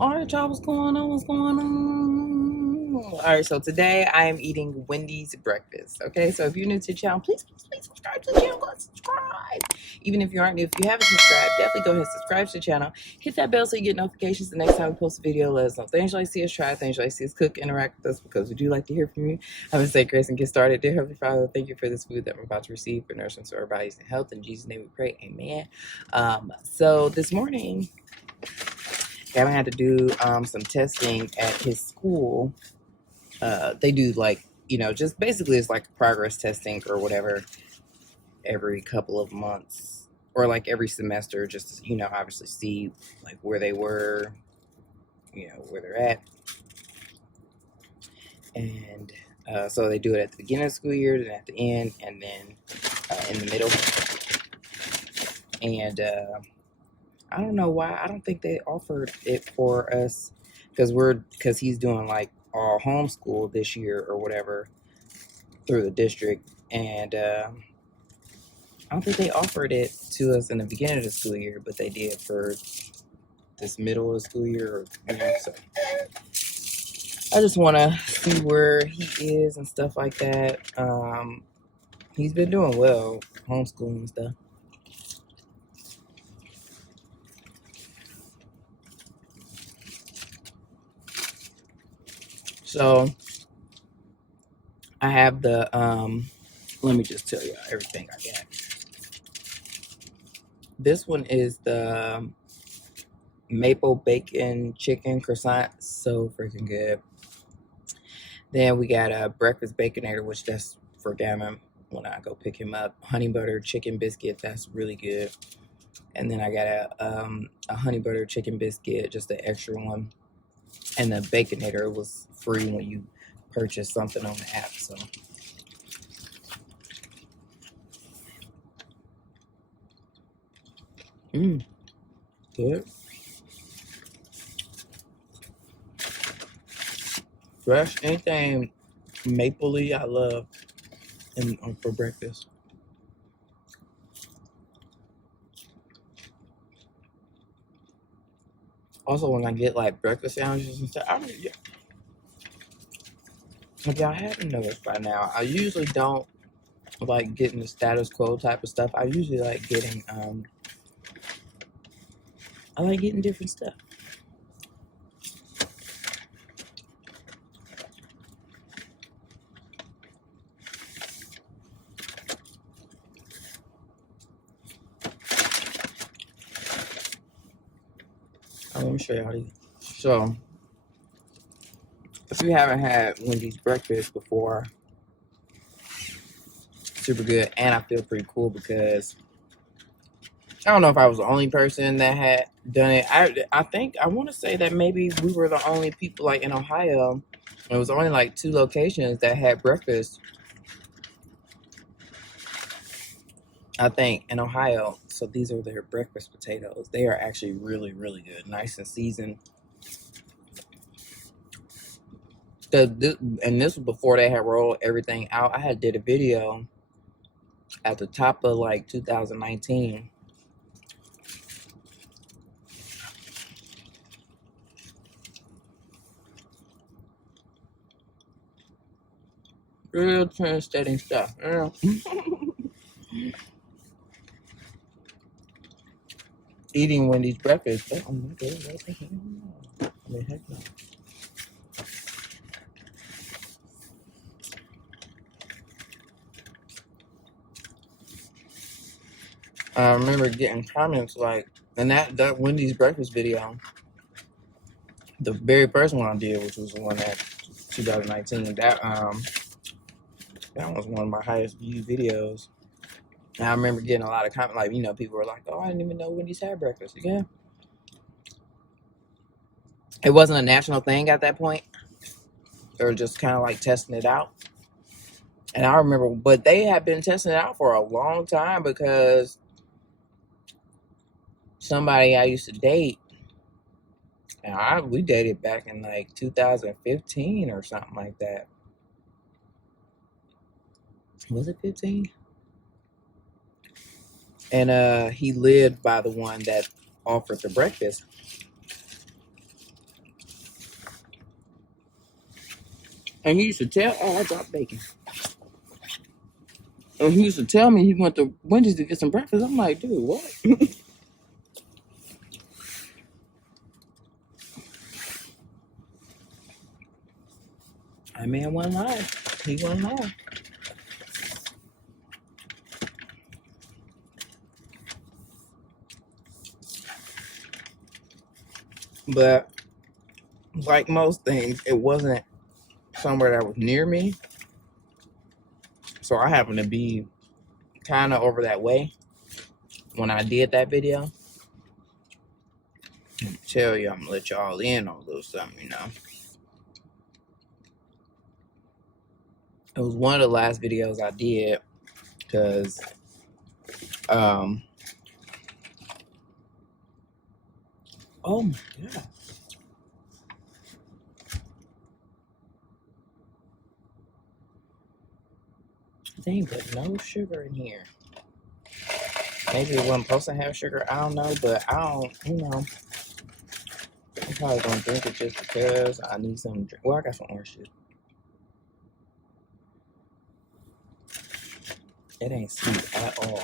All right, y'all, what's going on? What's going on? All right, so today I am eating Wendy's breakfast. Okay, so if you're new to the channel, please subscribe to the channel. Go subscribe. Even if you aren't new, if you haven't subscribed, definitely go ahead and subscribe to the channel. Hit that bell so you get notifications the next time we post a video. Let us know things you like to see us try, things you like to see us cook, interact with us because we do like to hear from you. I'm going to say grace and get started. Dear Heavenly Father, thank you for this food that we're about to receive for nourishment to our bodies and health. In Jesus' name we pray. Amen. So this morning, Gavin had to do some testing at his school. They do like, just basically it's like progress testing or whatever every couple of months or like every semester, just to, obviously see like where they were, where they're at. And so they do it at the beginning of the school year, then at the end, and then in the middle. And I don't know why. I don't think they offered it for us because he's doing like all homeschool this year or whatever through the district, and I don't think they offered it to us in the beginning of the school year, but they did for this middle of the school year. So I just want to see where he is and stuff like that. He's been doing well, homeschooling and stuff. So I have the let me just tell you everything I got. This one is the maple bacon chicken croissant, so freaking good. Then we got a breakfast baconator, which that's for Gammon when I go pick him up. Honey butter chicken biscuit, that's really good. And then I got a honey butter chicken biscuit, just the extra one. And the baconator was free when you purchase something on the app. So good. Fresh, anything mapley, I love for breakfast. Also, when I get like breakfast sandwiches and stuff, if y'all haven't noticed by now, I usually don't like getting the status quo type of stuff. I usually like getting I like getting different stuff. Let me show y'all these. So, if you haven't had Wendy's breakfast before, super good, and I feel pretty cool because I don't know if I was the only person that had done it. I think I want to say that maybe we were the only people like in Ohio. It was only like 2 locations that had breakfast. I think in Ohio. So these are their breakfast potatoes. They are actually really, really good, nice and seasoned. And this was before they had rolled everything out. I had did a video at the top of like 2019. Real trend-setting stuff. Yeah. Eating Wendy's breakfast. Oh my goodness. I mean, heck no. I remember getting comments like, and that Wendy's breakfast video, the very first one I did, which was the one that 2019, that was one of my highest viewed videos. And I remember getting a lot of comments, like, people were like, "Oh, I didn't even know Wendy's had breakfast." Yeah, it wasn't a national thing at that point. They were just kind of like testing it out. And I remember, but they had been testing it out for a long time because somebody I used to date, and we dated back in like 2015 or something like that. Was it 15? And he lived by the one that offered the breakfast. And he used to tell, oh, I dropped bacon. And he used to tell me he went to Wendys to get some breakfast. I'm like, dude, what? That man wasn't lying. He wasn't lying. But like most things, it wasn't somewhere that was near me. So I happened to be kind of over that way when I did that video. I'm tell you, I'm gonna let y'all in on a little something, you know. It was one of the last videos I did because oh my god. They ain't put no sugar in here. Maybe it wasn't supposed to have sugar. I don't know, but I don't, you know. I'm probably gonna drink it just because I need something to drink. Well, I got some orange juice. It ain't sweet at all.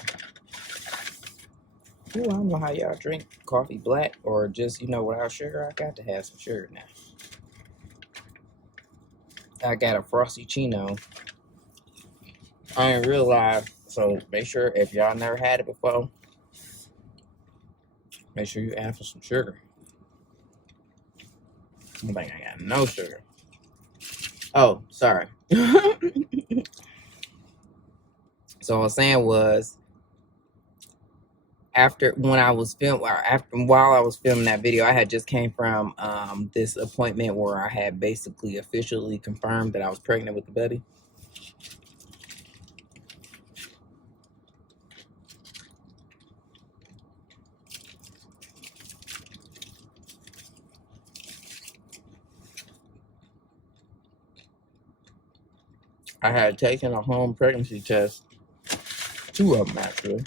Ooh, I don't know how y'all drink coffee black or just, you know, without sugar. I got to have some sugar now. I got a frosty chino. I didn't realize, so make sure if y'all never had it before, make sure you add for some sugar. I think I got no sugar. Oh, sorry. So what I was saying was, while I was filming that video, I had just came from this appointment where I had basically officially confirmed that I was pregnant with the baby. I had taken a home pregnancy test, 2 of them actually,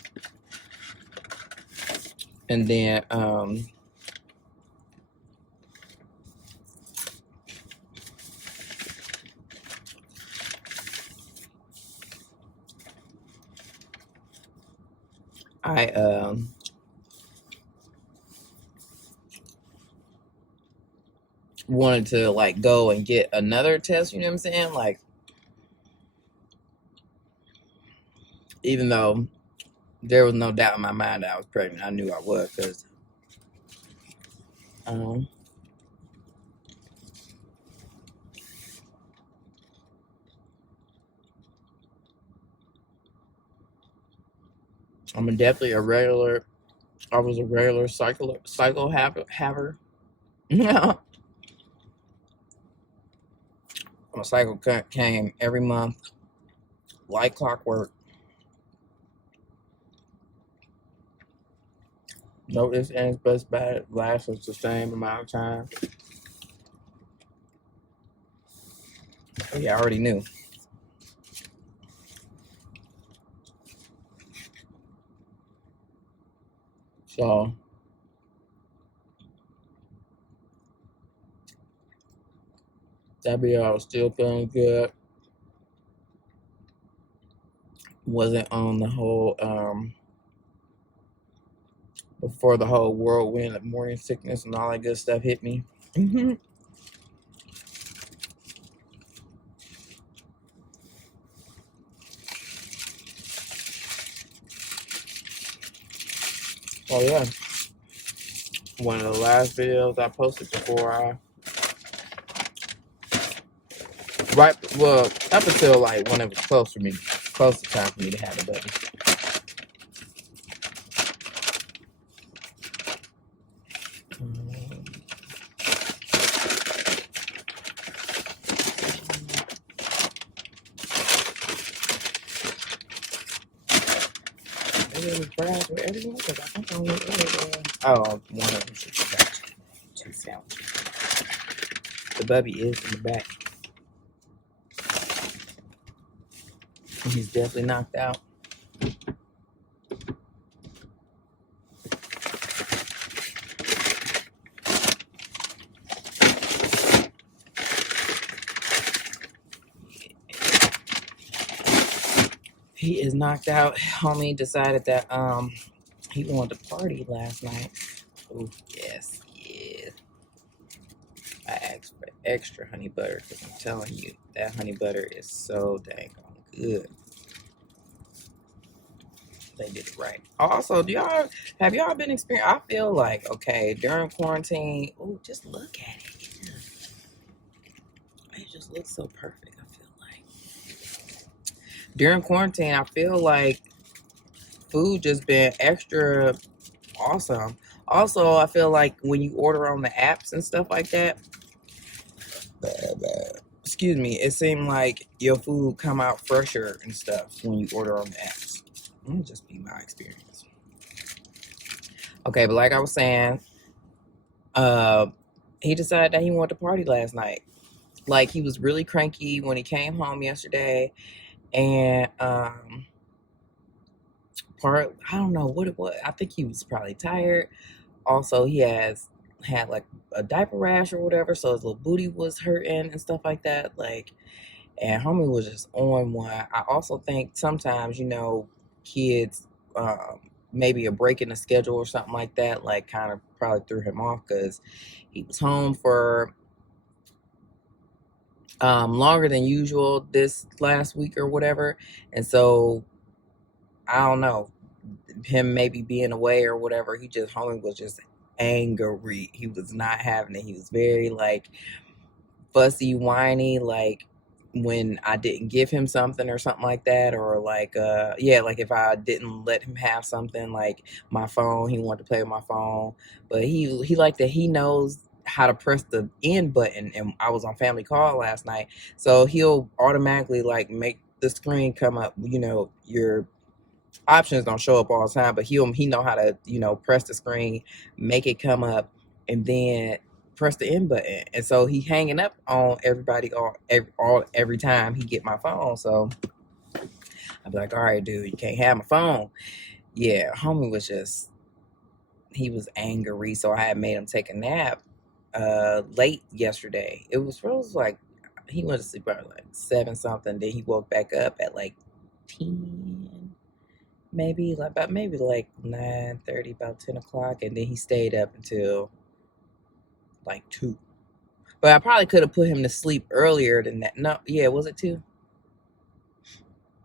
and then I wanted to like go and get another test, you know what I'm saying? Like, even though there was no doubt in my mind that I was pregnant, I knew I was because I'm definitely a regular. I was a regular cycle haver. Yeah, my cycle came every month, like clockwork. No ifs, ands, buts, bad. It lasts the same amount of time. Oh, yeah, I already knew. So that video, I was still feeling good. Wasn't on the whole before the whole whirlwind of morning sickness and all that good stuff hit me. Oh yeah, one of the last videos I posted before up until like when it was close to time for me to have a baby. Maybe it was Brad with everyone because I think I only one of them should be back. 2 sandwiches. The baby is in the back. He's definitely knocked out. He is knocked out. Homie decided that he wanted to party last night. Oh yes, yes. I asked for extra honey butter because I'm telling you that honey butter is so dang good. They did it right. Also, have y'all been experiencing? I feel like okay during quarantine. Oh, just look at it. It just looks so perfect. I feel like during quarantine, I feel like food just been extra awesome. Also, I feel like when you order on the apps and stuff like that, excuse me, it seemed like your food come out fresher and stuff when you order on the apps. That'll just be my experience. Okay, but like I was saying, he decided that he wanted to party last night. Like he was really cranky when he came home yesterday, and I don't know what it was. I think he was probably tired. Also, he had like a diaper rash or whatever, so his little booty was hurting and stuff like that. Like, and homie was just on one. I also think sometimes, kids, maybe a break in the schedule or something like that, like kind of probably threw him off because he was home for longer than usual this last week or whatever. And so I don't know, him maybe being away or whatever, homie was just angry. He was not having it. He was very like fussy, whiny, like when I didn't give him something or something like that, or like like if I didn't let him have something like my phone, he wanted to play with my phone. But he like that he knows how to press the end button, and I was on family call last night, so he'll automatically like make the screen come up, your options don't show up all the time, but he know how to press the screen, make it come up, and then press the end button. And so he hanging up on everybody every time he get my phone. So I'd be like, all right, dude, you can't have my phone. Yeah, homie was he was angry, so I had made him take a nap late yesterday. It was like he went to sleep at like 7 something, then he woke back up at like 10, maybe like 9:30, about 10 o'clock, and then he stayed up until like 2. But I probably could have put him to sleep earlier than that. No, yeah, was it 2?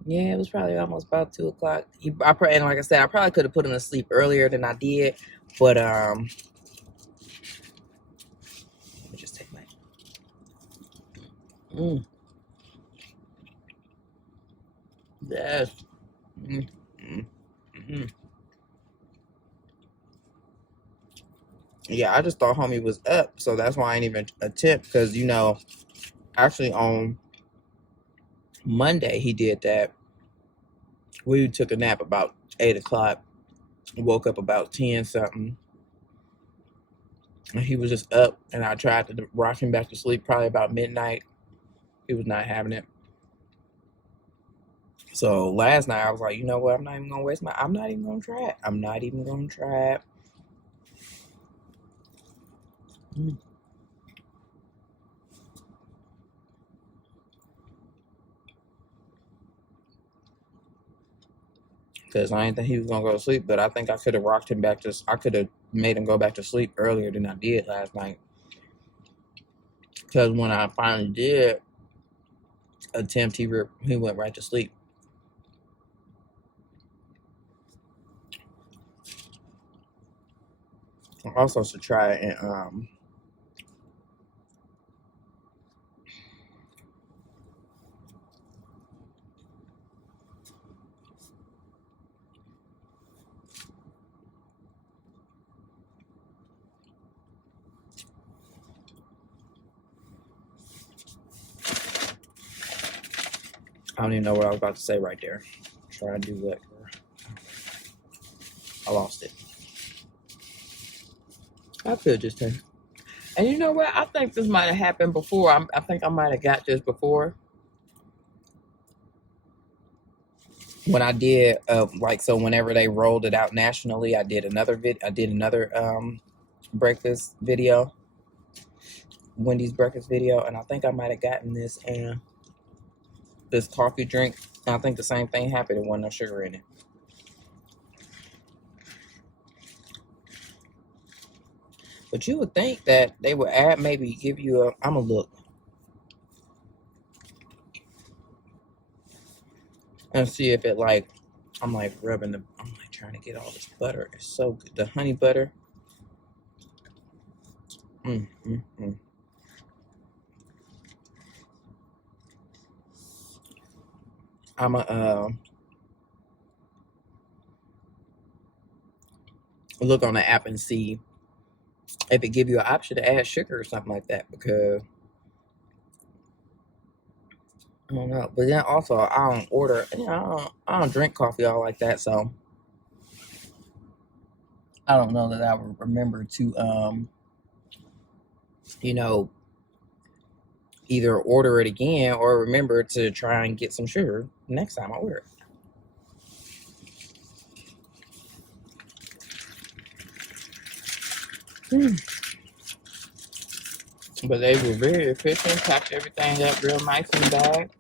Yeah, it was probably almost about 2 o'clock. And like I said, I probably could have put him to sleep earlier than I did. But let me just take my yes. Mm, mm, mm. Yeah, I just thought homie was up, so that's why I didn't even attempt. Because actually on Monday he did that. We took a nap about 8 o'clock, woke up about 10 something, and he was just up, and I tried to rock him back to sleep probably about midnight. He was not having it. So last night I was like, you know what, I'm not even gonna try it. Because I didn't think he was gonna go to sleep, but I think I could have I could have made him go back to sleep earlier than I did last night. Because when I finally did attempt, he went right to sleep. I also should try it, and I don't even know what I was about to say right there. Try to do what? I lost it. I could just take. And you know what? I think this might have happened before. I think I might have got this before. When I did, so whenever they rolled it out nationally, I did another breakfast video, Wendy's breakfast video, and I think I might have gotten this coffee drink And I think the same thing happened. There wasn't no sugar in it. But you would think that they would add, maybe give you a, I'm gonna look and see if it like, I'm like rubbing the, I'm like trying to get all this butter. It's so good. The honey butter. Mm, mm, mm. I'm a look on the app and see if it give you an option to add sugar or something like that, because I don't know. But then also I don't order, you know, I don't drink coffee all like that, so I don't know that I would remember to you know, either order it again or remember to try and get some sugar next time I order it. But they were very efficient, packed everything up real nice in the bag.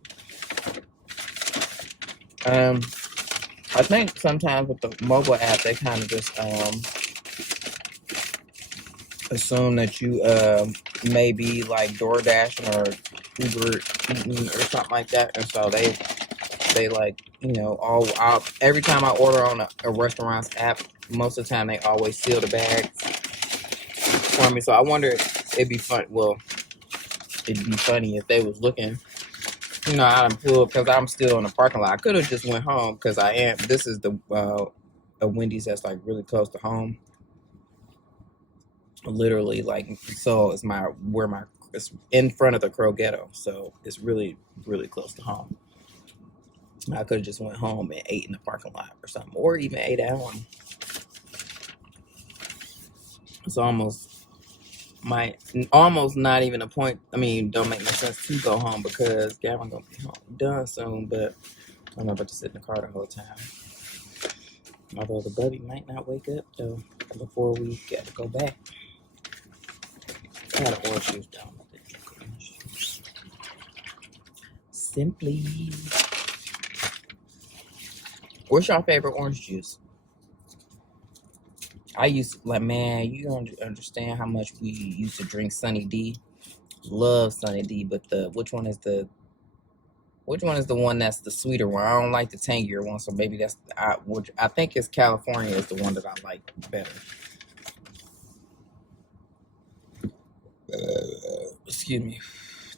I think sometimes with the mobile app, they kind of just assume that you may be like DoorDash or Uber Eating or something like that, and so they like, you know, every time I order on a restaurant's app, most of the time they always seal the bags for me. So I wonder if it'd be fun. Well, it'd be funny if they was looking, you know, out and pull, because I'm still in the parking lot. I could have just went home because I am. This is the a Wendy's that's like really close to home. Literally, like, so it's it's in front of the Crow Ghetto, so it's really close to home. I could have just went home and ate in the parking lot or something, or even ate at home. It's almost not even a point. I mean, don't make no sense to go home because Gavin gonna be home done soon, but I'm not about to sit in the car the whole time. Although the bubby might not wake up though before we got to go back. I got an orange juice down. Simply. What's your favorite orange juice? I used to, like, man, you don't understand how much we used to drink Sunny D. Love Sunny D, but which one is the one that's the sweeter one? I don't like the tangier one, so maybe that's which I think is California is the one that I like better. Excuse me,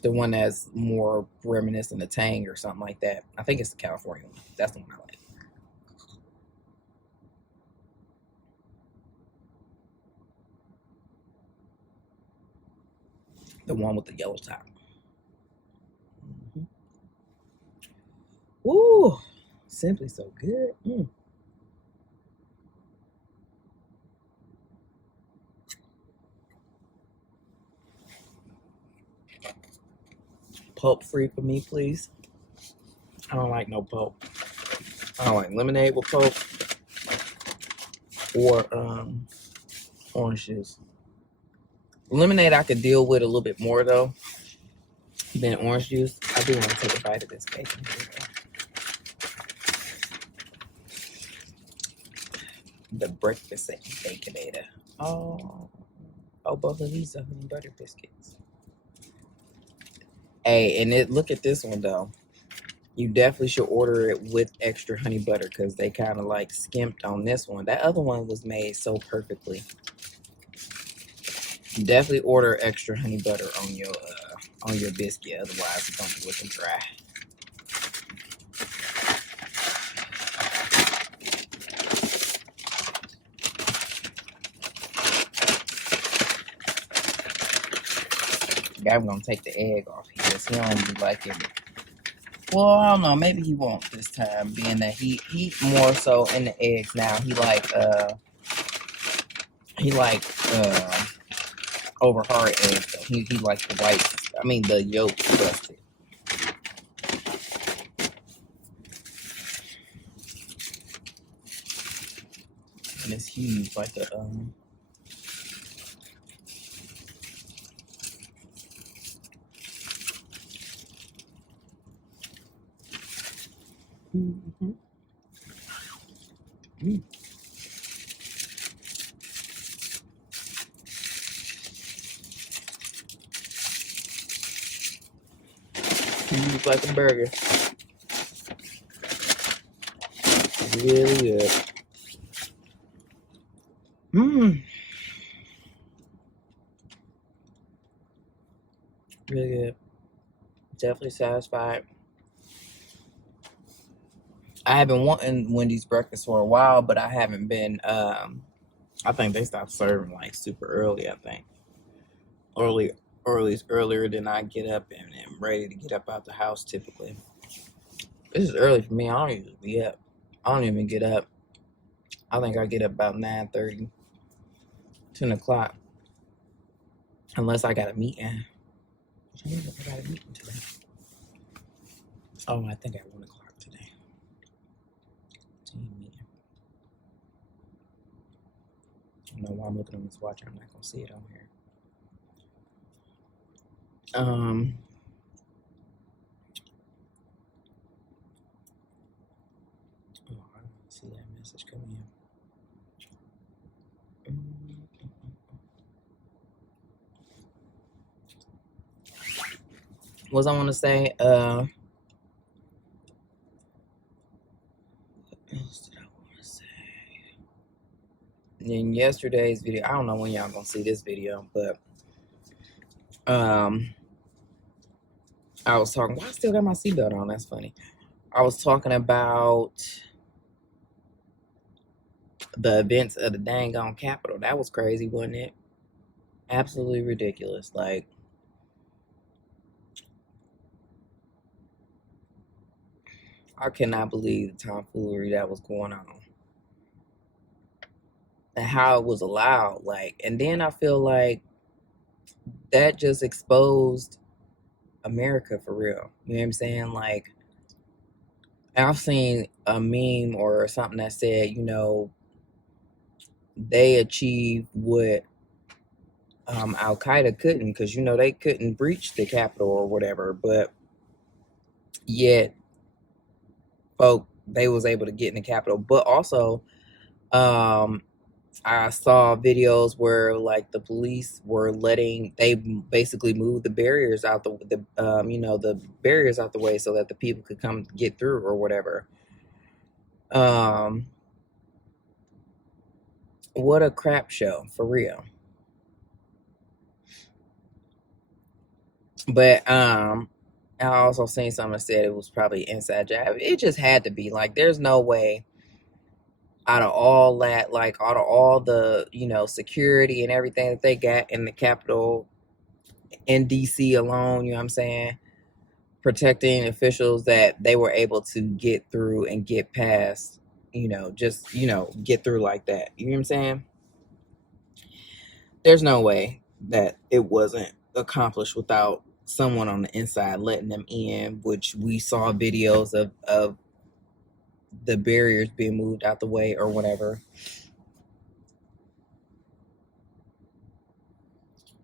the one that's more reminiscent of Tang or something like that. I think it's the California one. That's the one I like. The one with the yellow top. Mm-hmm. Ooh, simply so good. Pulp free for me, please. I don't like no pulp. I don't like lemonade with pulp or orange juice. Lemonade I could deal with a little bit more though than orange juice. I do want to take a bite of this bacon. The breakfast at Baconator. Oh, both of these are honey butter biscuits. Hey, and look at this one though. You definitely should order it with extra honey butter because they kind of like skimped on this one. That other one was made so perfectly. Definitely order extra honey butter on your biscuit, otherwise it's gonna be looking dry. I'm gonna take the egg off because he don't be liking it. Well, I don't know. Maybe he won't this time, being that he more so in the eggs now. He like over hard eggs. Though. He like the white. I mean the yolk crusted. And it's huge, like a Mm-hmm. Mm. It's like a burger. Really good. Mmm. Really good. Definitely satisfied. I have been wanting Wendy's breakfast for a while, but I haven't been. I think they stopped serving like super early. I think earlier than I get up and am ready to get up out the house. Typically, this is early for me. I don't even be up. I don't even get up. I think I get up about 9:30, 10 o'clock, unless I got a meeting. I don't know if I got a meeting today. Oh, I think at 1 o'clock today. Team meeting. I don't know why I'm looking on this watch. I'm not gonna see it on here. Oh, I don't see that message coming in. What I want to say? What else did I want to say? In yesterday's video, I don't know when y'all gonna see this video, but I was talking. Why I still got my seatbelt on? That's funny. I was talking about the events of the dang on Capitol. That was crazy, wasn't it? Absolutely ridiculous. Like, I cannot believe the tomfoolery that was going on and how it was allowed. Like, and then I feel like that just exposed America for real. You know what I'm saying? Like, I've seen a meme or something that said, you know, they achieved what Al Qaeda couldn't, because you know they couldn't breach the Capitol or whatever, but yet, folk, they was able to get in the Capitol. But also, I saw videos where like the police were they basically moved the barriers out the barriers out the way so that the people could come get through or whatever. What a crap show, for real. But I also seen someone said it was probably inside job. It just had to be. Like, there's no way out of all that, like out of all the, security and everything that they got in the Capitol in DC alone, you know what I'm saying, protecting officials, that they were able to get through and get past, just, get through like that. You know what I'm saying? There's no way that it wasn't accomplished without someone on the inside letting them in, which we saw videos of the barriers being moved out the way or whatever.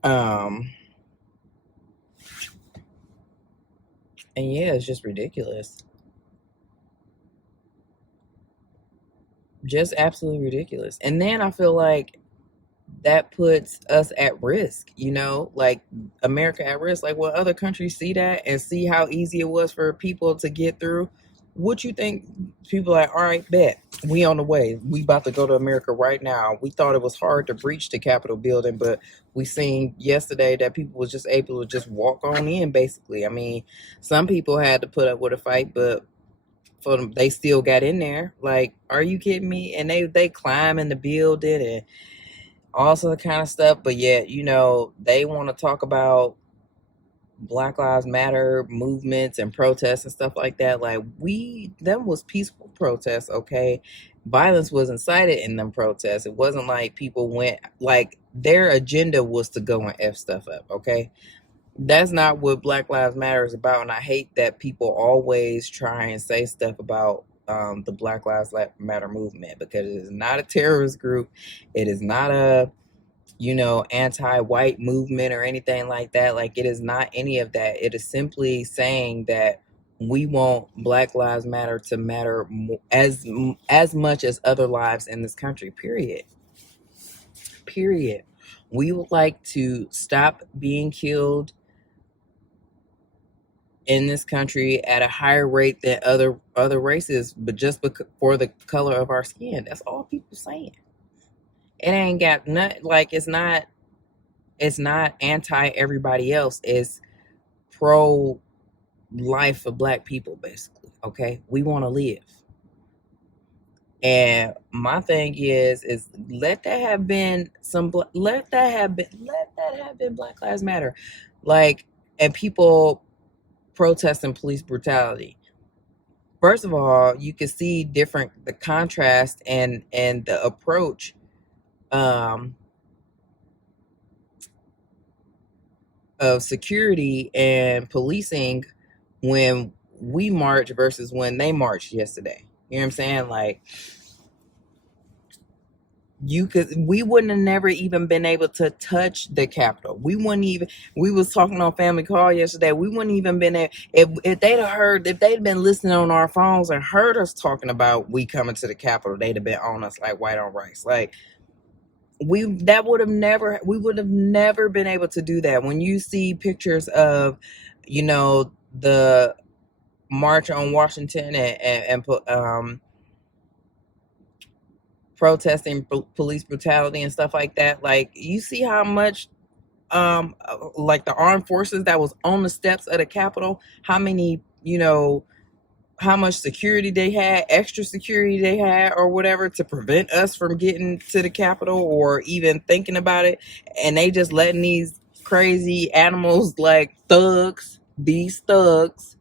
And yeah, it's just ridiculous. Just absolutely ridiculous. And then I feel like that puts us at risk, like America at risk. Like, when other countries see that and see how easy it was for people to get through, what you think? People are like, all right, bet, we on the way. We about to go to America right now. We thought it was hard to breach the Capitol building, but we seen yesterday that people was just able to just walk on in, basically. I mean, some people had to put up with a fight, but for them, they still got in there. Like, are you kidding me? And they climb in the building and all sorts of kind of stuff. But yet, they want to talk about Black Lives Matter movements and protests and stuff like that. Like, them was peaceful protests, okay? Violence was incited in them protests. It wasn't like people went, like, their agenda was to go and F stuff up, okay? That's not what Black Lives Matter is about. And I hate that people always try and say stuff about the Black Lives Matter movement, because it is not a terrorist group. It is not a anti-white movement or anything like that. Like, it is not any of that. It is simply saying that we want Black Lives Matter to matter as much as other lives in this country. Period. Period. We would like to stop being killed in this country at a higher rate than other races, but just for the color of our skin. That's all people saying. It ain't got nothing, like, it's not anti everybody else. It's pro life for Black people, basically. Okay, we want to live. And my thing is let that have been Black Lives Matter, like, and people protesting police brutality. First of all, you can see the contrast and the approach of security and policing when we march versus when they marched yesterday. You know what I'm saying? Like, we wouldn't have never even been able to touch the Capitol. We was talking on family call yesterday. We wouldn't even been there if they'd been listening on our phones and heard us talking about we coming to the Capitol. They'd have been on us like white on rice. Like, we would have never been able to do that. When you see pictures of, the march on Washington and protesting police brutality and stuff like that, like, you see how much like the armed forces that was on the steps of the Capitol, how much security they had, extra security they had or whatever, to prevent us from getting to the Capitol or even thinking about it. And they just letting these crazy animals, like these thugs,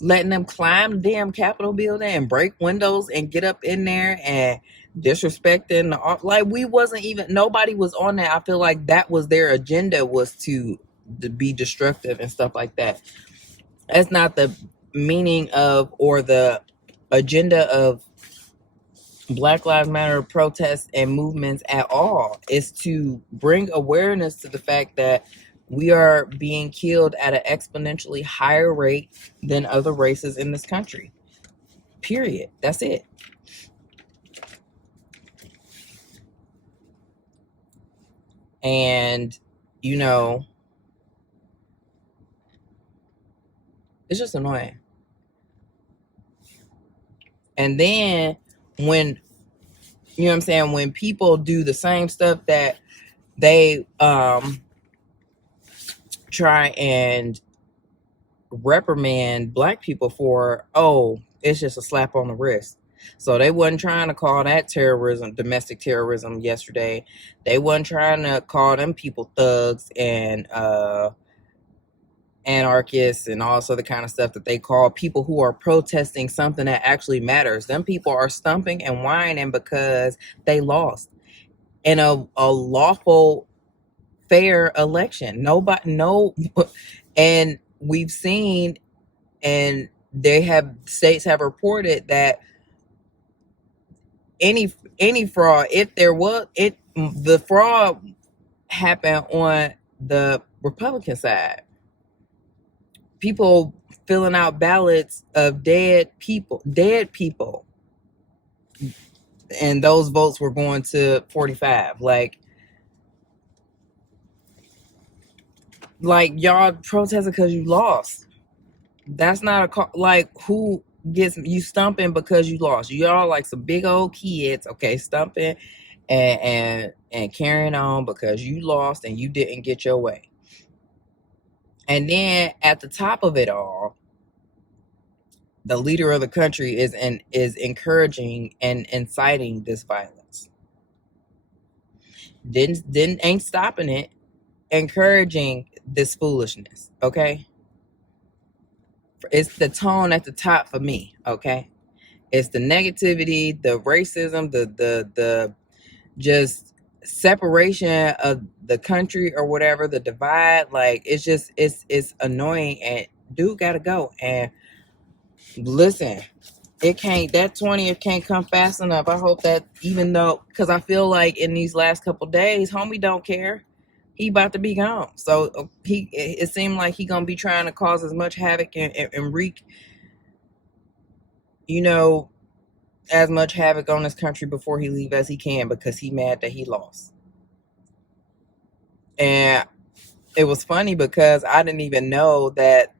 letting them climb the damn Capitol building and break windows and get up in there and disrespecting nobody was on that. I feel like that was their agenda, was to be destructive and stuff like that. That's not the meaning of or the agenda of Black Lives Matter protests and movements at all. Is to bring awareness to the fact that we are being killed at an exponentially higher rate than other races in this country. Period. That's it. And, it's just annoying. And then when, when people do the same stuff that they try and reprimand Black people for, it's just a slap on the wrist. So they wasn't trying to call that terrorism, domestic terrorism yesterday. They wasn't trying to call them people thugs and anarchists and all this other kind of stuff that they call people who are protesting something that actually matters. Them people are stumping and whining because they lost in a lawful, fair election. And we've seen, and states have reported that any fraud, if there was the fraud happened on the Republican side. People filling out ballots of dead people, and those votes were going to 45. Like y'all protesting because you lost. That's not who gets you stumping because you lost. Y'all like some big old kids, okay, stumping and carrying on because you lost and you didn't get your way. And then at the top of it all, the leader of the country is encouraging and inciting this violence. Ain't stopping it, encouraging this foolishness. Okay, it's the tone at the top for me. Okay, it's the negativity, the racism, the just separation of the country or whatever, the divide. Like, it's annoying, and dude gotta go. And listen, that 20th can't come fast enough. I hope that, even though, because I feel like in these last couple days, homie don't care. he about to be gone. So it seemed like he gonna be trying to cause as much havoc and wreak, you know, as much havoc on this country before he leave as he can, because he mad that he lost. And it was funny because I didn't even know that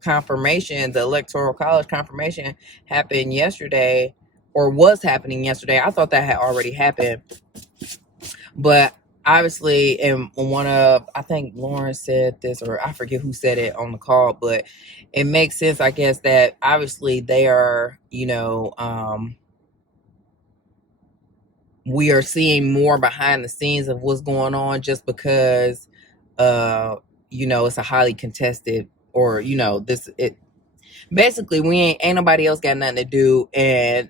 confirmation, the electoral college confirmation, happened yesterday, or was happening yesterday. I thought that had already happened, but obviously, and one of, I think Lauren said this, or I forget who said it on the call, but it makes sense, I guess, that obviously they are, we are seeing more behind the scenes of what's going on, just because it's a highly contested, or this it basically, we ain't nobody else got nothing to do, and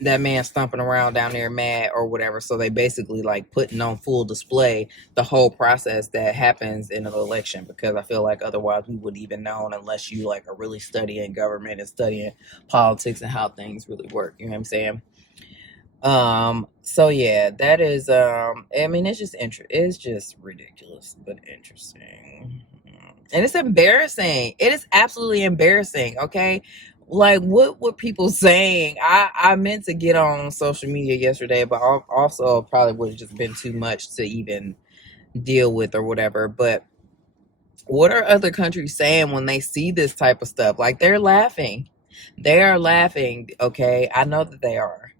that man stomping around down there mad or whatever. So they basically like putting on full display the whole process that happens in an election, because I feel like otherwise we wouldn't even know, unless you like are really studying government and studying politics and how things really work. You know what I'm saying? So yeah, that is I mean, it's just ridiculous but interesting. And it's embarrassing. It is absolutely embarrassing. Okay, like what were people saying? I meant to get on social media yesterday, but also probably would have just been too much to even deal with or whatever. But what are other countries saying when they see this type of stuff? Like, they're laughing. They are laughing. Okay, I know that they are,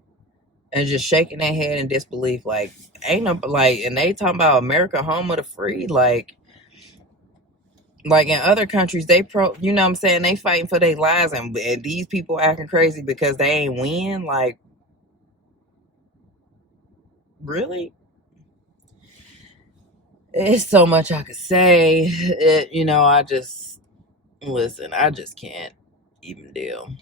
and just shaking their head in disbelief. Like, ain't no, like, and they talking about America, home of the free. Like in other countries, you know what I'm saying, they fighting for their lives, and these people acting crazy because they ain't win. Like, really? It's so much I could say. I just, listen, I just can't even deal.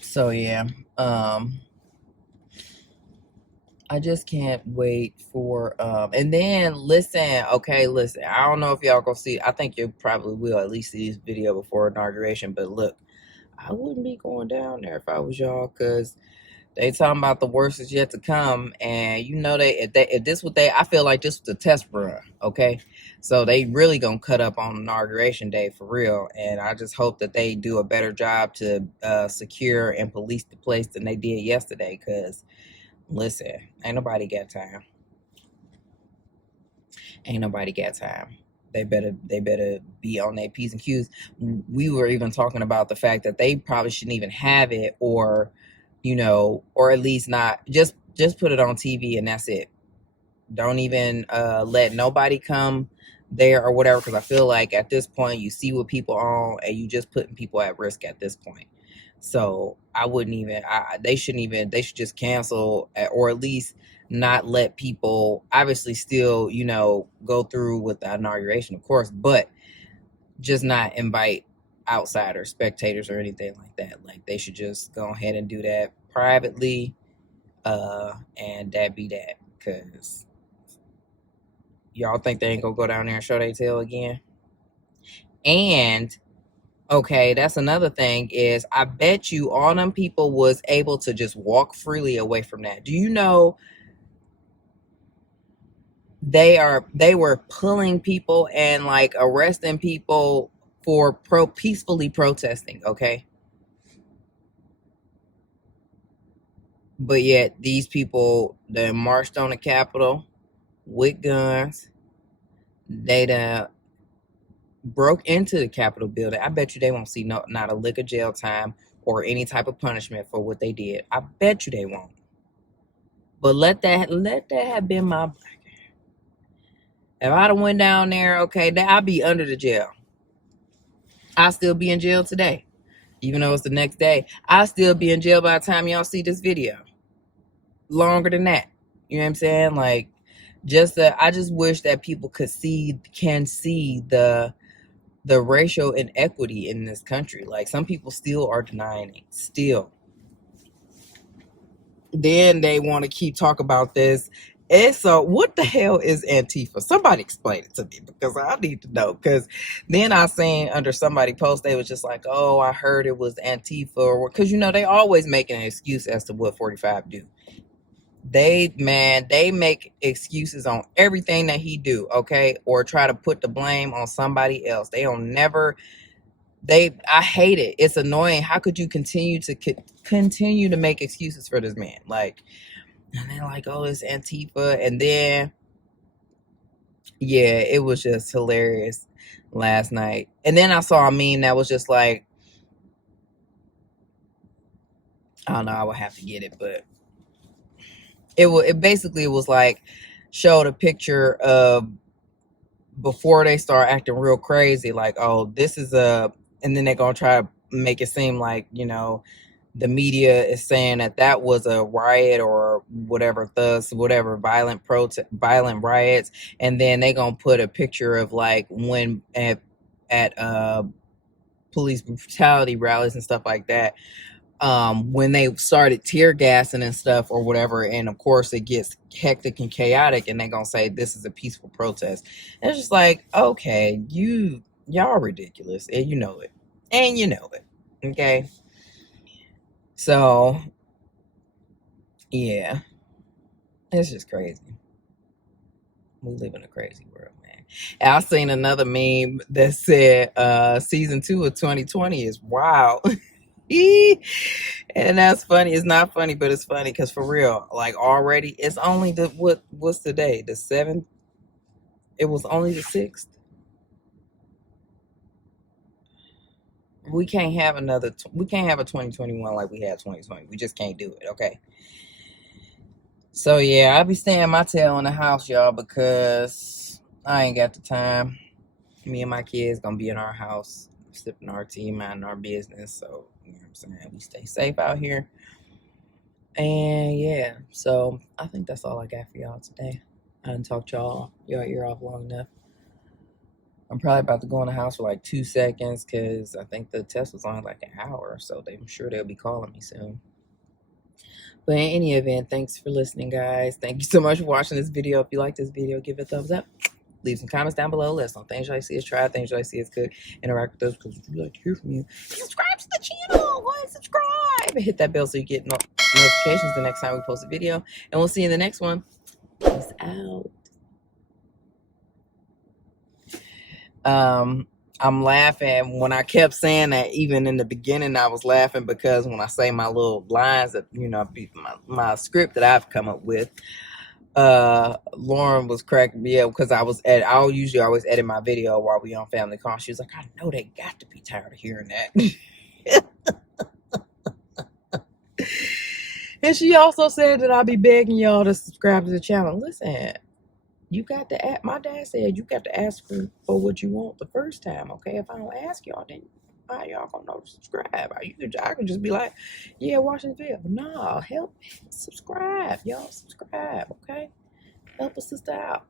So yeah, I just can't wait for and then listen, okay, listen. I don't know if y'all gonna see, I think you probably will at least see this video before inauguration, but look, I wouldn't be going down there if I was y'all, because they talking about the worst is yet to come. And if this what they, I feel like this was the test run, okay? So they really gonna cut up on inauguration day for real. And I just hope that they do a better job to secure and police the place than they did yesterday, because listen, ain't nobody got time. Ain't nobody got time. They better be on their P's and Q's. We were even talking about the fact that they probably shouldn't even have it, or or at least not, just put it on TV and that's it. Don't even let nobody come there or whatever, because I feel like at this point you see what people on, and you just putting people at risk at this point. So I wouldn't even, they shouldn't even, they should just cancel, or at least not let people, obviously still, go through with the inauguration, of course, but just not invite outsiders, spectators, or anything like that. Like, they should just go ahead and do that privately, and that be that. Because y'all think they ain't gonna go down there and show their tail again? And okay, that's another thing, is I bet you all them people was able to just walk freely away from that. Do you know they were pulling people and like arresting people for peacefully protesting, okay? But yet these people that marched on the Capitol with guns, they done broke into the Capitol building. I bet you they won't see not a lick of jail time or any type of punishment for what they did. I bet you they won't. But let that have been my, if I'd have went down there, okay, I'd be under the jail. I'll still be in jail today. Even though it's the next day, I'll still be in jail by the time y'all see this video. Longer than that. You know what I'm saying? Like, I just wish that people can see the racial inequity in this country. Like, some people still are denying it. Still. Then they want to keep talking about this And so, what the hell is Antifa? Somebody explain it to me because I need to know. Because then I seen under somebody post, they was just like, "Oh, I heard it was Antifa," or because they always making an excuse as to what 45 do. They make excuses on everything that he do, okay, or try to put the blame on somebody else. They don't never. I hate it. It's annoying. How could you continue to make excuses for this man? Like, and they're like, "Oh, it's Antifa," and then. Yeah, it was just hilarious last night. And then I saw a meme that was just like, I don't know, I would have to get it, but it basically was like showed a picture of before they start acting real crazy, like, oh, this is and then they're gonna try to make it seem like, the media is saying that was a riot or whatever, thus whatever, violent riots, and then they gonna put a picture of like when at police brutality rallies and stuff like that, when they started tear gassing and stuff or whatever, and of course it gets hectic and chaotic, and they gonna say this is a peaceful protest. And it's just like, okay, y'all ridiculous, and you know it, okay. So yeah, it's just crazy. We live in a crazy world, man. And I seen another meme that said season 2 of 2020 is wild. And that's funny. It's not funny, but it's funny because for real, like already it's only what's today? The 7th? It was only the 6th. We can't have we can't have a 2021 like we had 2020. We just can't do it, okay? So yeah, I'll be staying my tail in the house, y'all, because I ain't got the time. Me and my kids gonna be in our house, sipping our tea, minding our business. So, you know what I'm saying? We stay safe out here. And yeah, so I think that's all I got for y'all today. I done talked y'all ear off long enough. I'm probably about to go in the house for like 2 seconds because I think the test was on like an hour, so I'm sure they'll be calling me soon. But in any event, thanks for listening, guys. Thank you so much for watching this video. If you like this video, give it a thumbs up. Leave some comments down below. Let us know things you like to see us try, things you like to see us cook. Interact with us because we like to hear from you. Subscribe to the channel. Go ahead and subscribe. And hit that bell so you get notifications the next time we post a video. And we'll see you in the next one. Peace out. I'm laughing when I kept saying that. Even in the beginning, I was laughing because when I say my little lines that, my script that I've come up with, Lauren was cracking me up because I'll usually always edit my video while we on family call. She was like, I know they got to be tired of hearing that. And she also said that I'll be begging y'all to subscribe to the channel. Listen, you got to ask. My dad said you got to ask for what you want the first time, okay? If I don't ask y'all, then how y'all gonna know to subscribe? I could just be like, yeah, watch this video. No, help me subscribe, y'all. Subscribe, okay? Help a sister out.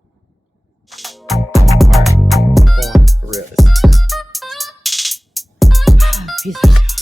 All right, I'm going for real. Peace out.